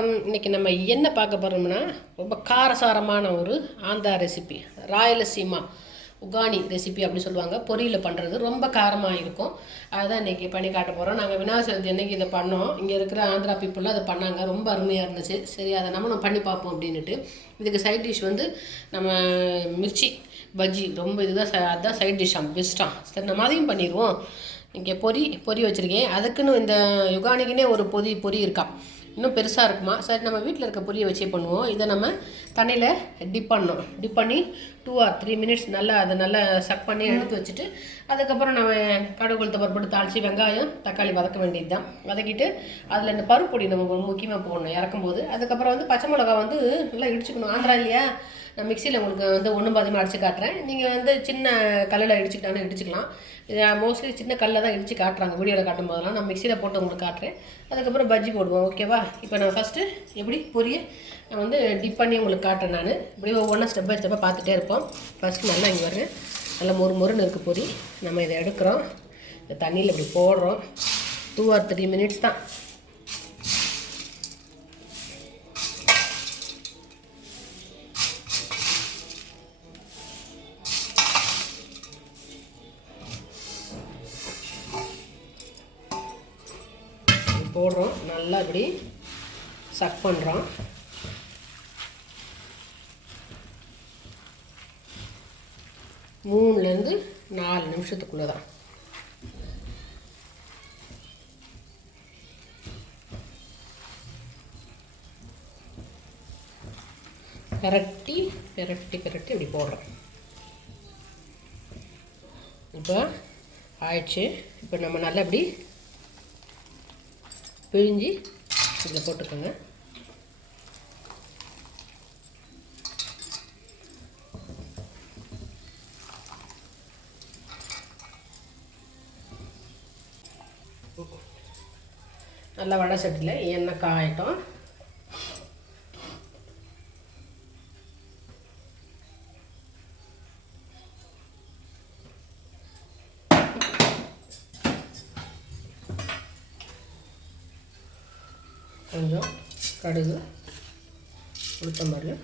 வணக்கம். இன்றைக்கி நம்ம என்ன பார்க்க போகிறோம்னா ரொம்ப காரசாரமான ஒரு ஆந்திரா ரெசிபி ராயலசீமா உகானி ரெசிபி அப்படி சொல்லுவாங்க. பொரியல் பண்ணுறது ரொம்ப காரமாக இருக்கும். அதுதான் இன்றைக்கி பண்ணி காட்ட போகிறோம் நாங்கள் விநாயகர் சதுர்த்தி அன்றைக்கி இதை பண்ணோம்? இங்கே இருக்கிற ஆந்திரா பீப்புளில் அதை பண்ணாங்க. ரொம்ப அருமையாக இருந்துச்சு. சரி அதை நம்மளும் பண்ணி பார்ப்போம் அப்படின்னுட்டு. இதுக்கு சைட் டிஷ் வந்து நம்ம மிர்ச்சி பஜ்ஜி ரொம்ப இதுதான் ச- அதுதான் சைட் டிஷ்ஷாம் பெஸ்ட்டாக சரி நம்ம அதையும் பண்ணிடுவோம். இங்கே பொரி பொரி வச்சுருக்கேன். அதுக்குன்னு இந்த யுகானிக்குன்னே ஒரு பொதி பொரி இருக்கா? இன்னும் பெருசாக இருக்குமா? சரி நம்ம வீட்டில் இருக்க புளியை வச்சே பண்ணுவோம். இதை நம்ம தண்ணியில் டிப் பண்ணணும். டிப் பண்ணி டூ ஆர் த்ரீ மினிட்ஸ் நல்லா அதை நல்லா சக் பண்ணி எடுத்து வச்சுட்டு அதுக்கப்புறம் நம்ம கடுகு பருப்பு போட்டு தாளித்து வெங்காயம் தக்காளி வதக்க வேண்டியது தான் வதக்கிட்டு அதில் இந்த பருப்பு பொடி நம்ம முக்கியமாக போடணும் இறக்கும்போது அதுக்கப்புறம் வந்து பச்சை மிளகா வந்து நல்லா இடிச்சுக்கணும். ஆந்திரா இல்லையா? நான் மிக்சியில் உங்களுக்கு வந்து ஒன்றும் பாதியமாக அடித்து காட்டுறேன். நீங்கள் வந்து சின்ன கல்லில் இடிச்சுக்கிட்டாலும் இடிச்சுக்கலாம். இது மோஸ்ட்லி சின்ன கல்லில் தான் இடித்து காட்டுறாங்க. வீடியோவில் காட்டும் போதெல்லாம். நான் மிக்சியில் போட்டு உங்களுக்கு காட்டுறேன். அதுக்கப்புறம் பஜ்ஜி போடுவோம். ஓகேவா இப்போ நான் ஃபஸ்ட்டு எப்படி பொரிய நான் வந்து டிப் பண்ணி உங்களுக்கு காட்டுறேன் நான். இப்படி ஒவ்வொன்றா ஸ்டெப் பை ஸ்டெப்பாக பார்த்துட்டே இருப்போம். ஃபஸ்ட்டு நல்லா இங்கே வருங்க நல்லா மொறு மொறுன்னு இருக்குது பொரி. நம்ம இதை எடுக்கிறோம். இந்த தண்ணியில் இப்படி போடுறோம். டூ ஆர் த்ரீ மினிட்ஸ் தான். நல்லா இப்படி சக் பண்ணுறோம் மூணுலேருந்து நாலு நிமிஷத்துக்குள்ளே தான் பெரட்டி பெரட்டி பெரட்டி இப்படி போடுறோம். இப்போ ஆயிடுச்சு. இப்போ நம்ம நல்லா இப்படி பிழிஞ்சு இதில் போட்டுக்கோங்க. நல்லா வடை சட்டியில் எண்ணெய் காயட்டும். கொஞ்சம் கடுகு உளுத்தம்பருப்பு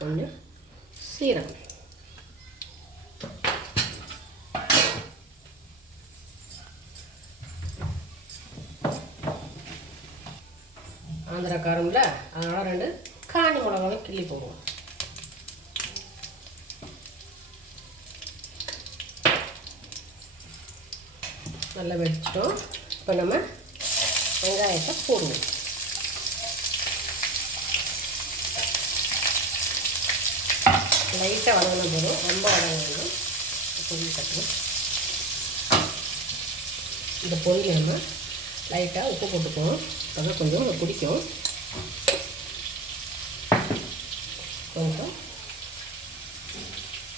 கொஞ்சம் சீரகம். ஆந்திரா காரம்ல அதனால் ரெண்டு காஞ்சி மிளகாவும் கிள்ளி போடுவோம். நல்லா வெடிச்சிட்டோம். இப்போ நம்ம வெங்காயத்தை போடுவோம். லைட்டாக வதங்கின போதும் ரொம்ப வதங்க வேணும் கட்டணும் இந்த பொருள் நம்ம லைட்டாக உப்பு போட்டுக்குவோம். அப்போ கொஞ்சம் பிடிக்கும். கொஞ்சம்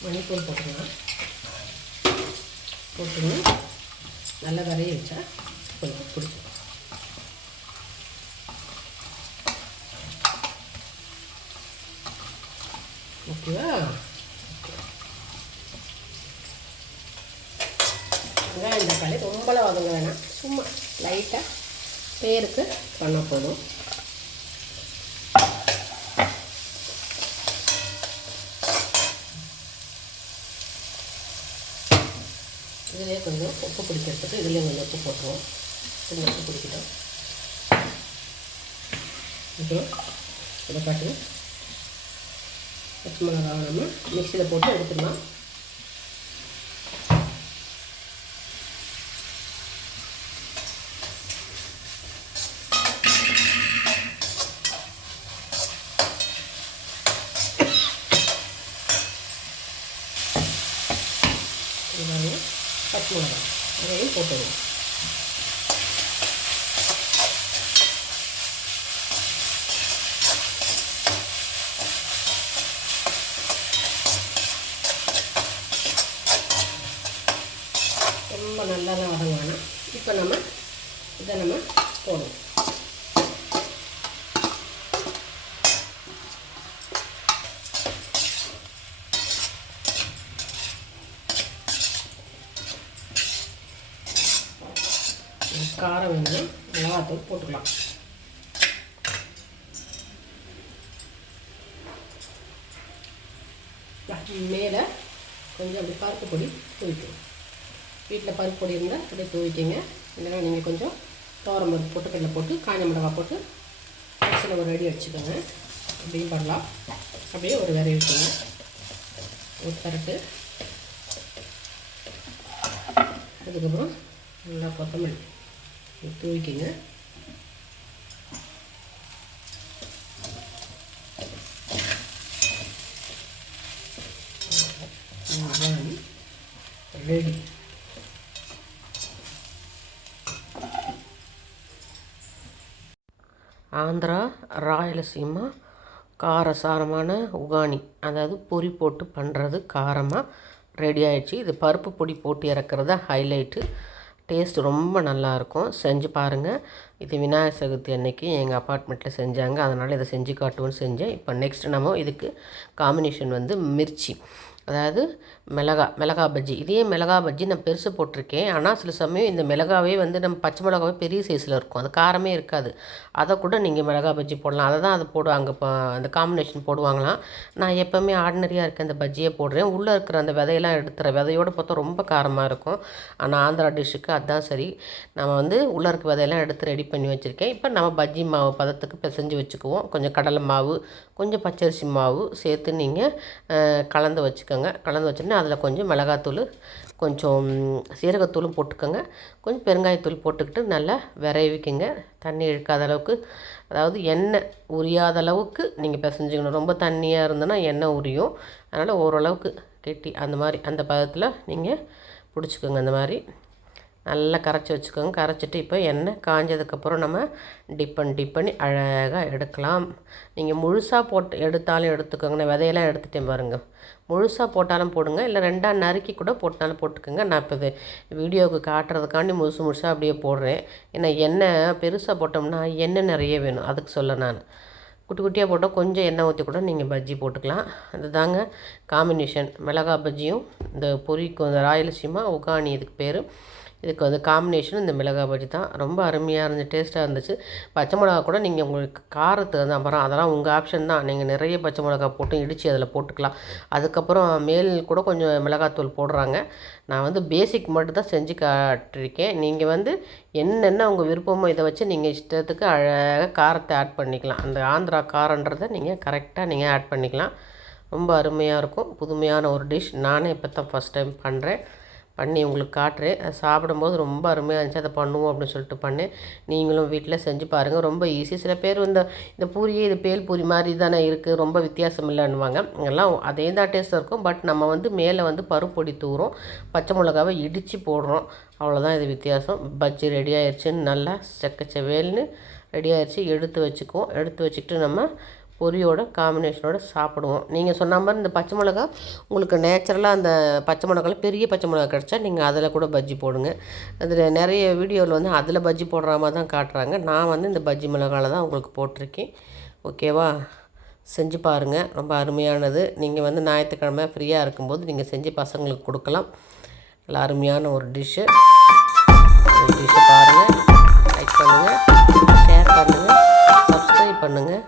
மணிப்பூர் போட்டுக்கலாம். போட்டுங்க நல்லா விரைய வச்சா கொஞ்சம் பிடிக்கும். ஓகேவா வெங்காயம் தக்காளி ரொம்பலாம் வதங்க வேணாம் சும்மா லைட்டாக பேருக்கு பண்ண போதும். இதிலே கொஞ்சம் உப்பு பிடிக்கிறதுக்கு இதிலே கொஞ்சம் உப்பு போட்டுருவோம். கொஞ்சம் உப்பு பிடிக்கிட்டோம். இப்போ இதை பார்த்து பச்சை மிளகாவை நம்ம மிக்சியில் போட்டு எடுத்துடலாம். பச்சை மிளகா அதையும் போட்டுடுவோம் காரம் வந்து மிளகாத்தூள் போட்டுக்கலாம். மேலே கொஞ்சம் அப்படி பருப்பு பொடி தூவிக்கணும். வீட்டில் பருப்பு பொடி இருந்தால் அப்படியே தூவிட்டிங்க இல்லைன்னா நீங்கள் கொஞ்சம் தோரம் பருப்பு பொட்டுக்கடலை போட்டு காஞ்ச மிளகாய் போட்டு மிக்சியில் ஒரு அடி அடிச்சுக்கோங்க. அப்படியும் பண்ணலாம் அப்படியே ஒரு விரைவி வைக்கணும் ஒரு பரட்டு அதுக்கப்புறம் நல்லா கொத்தமல்லி தூவிக்கிங்க ரெடி ஆந்திரா ராயலசீமா காரசாரமான உகானி. அதாவது பொரி போட்டு பண்ணுறது காரமாக ரெடி ஆயிடுச்சு. இது பருப்பு பொடி போட்டு இறக்குறது ஹைலைட்டு டேஸ்ட் ரொம்ப நல்லாயிருக்கும். செஞ்சு பாருங்கள் இது விநாயகர் சதுர்த்தி அன்னைக்கு எங்கள் அப்பார்ட்மெண்ட்டில் செஞ்சாங்க. அதனால் இதை செஞ்சு காட்டுவோன்னு செஞ்சேன். இப்போ நெக்ஸ்ட் நம்ம இதுக்கு காம்பினேஷன் வந்து மிர்ச்சி. அதாவது மிளகா மிளகா பஜ்ஜி. இதே மிளகா பஜ்ஜி நான் பெருசு போட்டிருக்கேன். ஆனால் சில சமயம் இந்த மிளகாவே வந்து நம்ம பச்சை மிளகாவே பெரிய சைஸில் இருக்கும். அது காரமே இருக்காது. அதை கூட நீங்கள் மிளகா பஜ்ஜி போடலாம். அதை தான் அதை போடுவாங்க இப்போ அந்த காம்பினேஷன் போடுவாங்களாம். நான் எப்போவுமே ஆர்டினரியாக இருக்க அந்த பஜ்ஜியை போடுறேன். உள்ளே இருக்கிற அந்த விதையெல்லாம் எடுத்துகிற விதையோடு பார்த்தா ரொம்ப காரமாக இருக்கும். ஆனால் ஆந்திரா டிஷ்ஷுக்கு அதுதான் சரி. நம்ம வந்து உள்ளே இருக்க விதையெல்லாம் எடுத்து ரெடி பண்ணி வச்சுருக்கேன். இப்போ நம்ம பஜ்ஜி மாவு பதத்துக்கு பிசைஞ்சு வச்சுக்குவோம். கொஞ்சம் கடலை மாவு கொஞ்சம் பச்சரிசி மாவு சேர்த்து நீங்கள் கலந்து வச்சுக்கோங்க கலந்து வச்சுட்டு அதில் கொஞ்சம் மிளகாத்தூள் கொஞ்சம் சீரகத்தூளும் போட்டுக்கோங்க. கொஞ்சம் பெருங்காயத்தூள் போட்டுக்கிட்டு நல்லா விரைவிக்குங்க. தண்ணி இழுக்காத அளவுக்கு அதாவது எண்ணெய் உரியாத அளவுக்கு நீங்கள் பிசைஞ்சுக்கணும். ரொம்ப தண்ணியாக இருந்ததுன்னா எண்ணெய் உரியும். அதனால் ஓரளவுக்கு கெட்டி அந்த மாதிரி அந்த பதத்தில் நீங்கள் பிடிச்சிக்கோங்க அந்த மாதிரி. நல்லா கரைச்சி வச்சுக்கோங்க. கரைச்சிட்டு இப்போ எண்ணெய் காஞ்சதுக்கப்புறம் நம்ம டிப் பண்ணி டிப் பண்ணி அழகாக எடுக்கலாம். நீங்கள் முழுசாக போட்டு எடுத்தாலும் எடுத்துக்கோங்க. நான் விதையெல்லாம் எடுத்துட்டேன் பாருங்கள் முழுசாக போட்டாலும் போடுங்க. இல்லை ரெண்டாக நறுக்கி கூட போட்டாலும் போட்டுக்கோங்க. நான் இப்போ இது வீடியோவுக்கு காட்டுறதுக்காண்டி முழுசு முழுசாக அப்படியே போடுறேன். ஏன்னா எண்ணெய் பெருசாக போட்டோம்னா எண்ணெய் நிறைய வேணும். அதுக்கு சொல்ல நான். குட்டி குட்டியாக போட்டால் கொஞ்சம் எண்ணெய் ஊற்றி கூட நீங்கள் பஜ்ஜி போட்டுக்கலாம். அதுதாங்க காம்பினேஷன் மிளகா பஜ்ஜியும் இந்த பொரிக்கும் இந்த ராயலசீமா உகாணி இதுக்கு பேர். இதுக்கு வந்து காம்பினேஷன் இந்த மிளகாய் பஜ்ஜி தான். ரொம்ப அருமையாக இருந்துச்சு டேஸ்ட்டாக இருந்துச்சு. பச்சை மிளகா கூட நீங்கள் உங்களுக்கு காரத்துக்கு வந்து அப்புறம் அதெல்லாம் உங்கள் ஆப்ஷன் தான். நீங்கள் நிறைய பச்சை மிளகா போட்டு இடித்து அதில் போட்டுக்கலாம். அதுக்கப்புறம் மேல் கூட கொஞ்சம் மிளகாத்தூள் போடுறாங்க. நான் வந்து பேசிக் மட்டும் தான் செஞ்சு காட்டிருக்கேன். நீங்கள் வந்து என்னென்ன உங்கள் விருப்பமோ இதை வச்சு நீங்கள் இஷ்டத்துக்கு அழகாக காரத்தை ஆட் பண்ணிக்கலாம். அந்த ஆந்திரா காரன்றதை நீங்கள் கரெக்டாக நீங்கள் ஆட் பண்ணிக்கலாம். ரொம்ப அருமையாக இருக்கும். புதுமையான ஒரு டிஷ் நானே இப்போ தான் ஃபஸ்ட் டைம் பண்ணுறேன் பண்ணி உங்களுக்கு காட்டுறேன். அது சாப்பிடும்போது ரொம்ப அருமையாக இருந்துச்சு. அதை பண்ணுவோம் அப்படின்னு சொல்லிட்டு பண்ணேன். நீங்களும் வீட்டில் செஞ்சு பாருங்கள் ரொம்ப ஈஸி சில பேர் இந்த இந்த பூரியே இது பேல் பூரி மாதிரி தானே இருக்குது ரொம்ப வித்தியாசம் இல்லைன்னுவாங்க. எல்லாம் அதே தான் டேஸ்ட்டாக இருக்கும். பட் நம்ம வந்து மேலே வந்து பருப்பொடி தூரம். பச்சை மிளகாவை இடித்து போடுறோம். அவ்வளோதான் இது வித்தியாசம். பஜ்ஜி ரெடி ஆயிடுச்சுன்னு நல்லா செக்கச்சவேல்னு ரெடி ஆயிடுச்சு எடுத்து வச்சுக்குவோம். எடுத்து வச்சுக்கிட்டு நம்ம பொரியோட காம்பினேஷனோட சாப்பிடுவோம். நீங்கள் சொன்ன மாதிரி இந்த பச்சை மிளகா உங்களுக்கு நேச்சுரலாக அந்த பச்சை மிளகால பெரிய பச்சை மிளகா கிடச்சா நீங்கள் அதில் கூட பஜ்ஜி போடுங்க. அதில் நிறைய வீடியோவில் வந்து அதில் பஜ்ஜி போடுற மாதிரி தான் காட்டுறாங்க. நான் வந்து இந்த பஜ்ஜி மிளகாவில் தான் உங்களுக்கு போட்டிருக்கேன். ஓகேவா செஞ்சு பாருங்கள் ரொம்ப அருமையானது. நீங்கள் வந்து ஞாயிற்றுக்கிழமை ஃப்ரீயாக இருக்கும்போது நீங்கள் செஞ்சு பசங்களுக்கு கொடுக்கலாம். நல்ல அருமையான ஒரு டிஷ்ஷு ஒரு டிஷ்ஷை பாருங்கள் லைக் பண்ணுங்கள் ஷேர் பண்ணுங்கள் சப்ஸ்கிரைப் பண்ணுங்கள்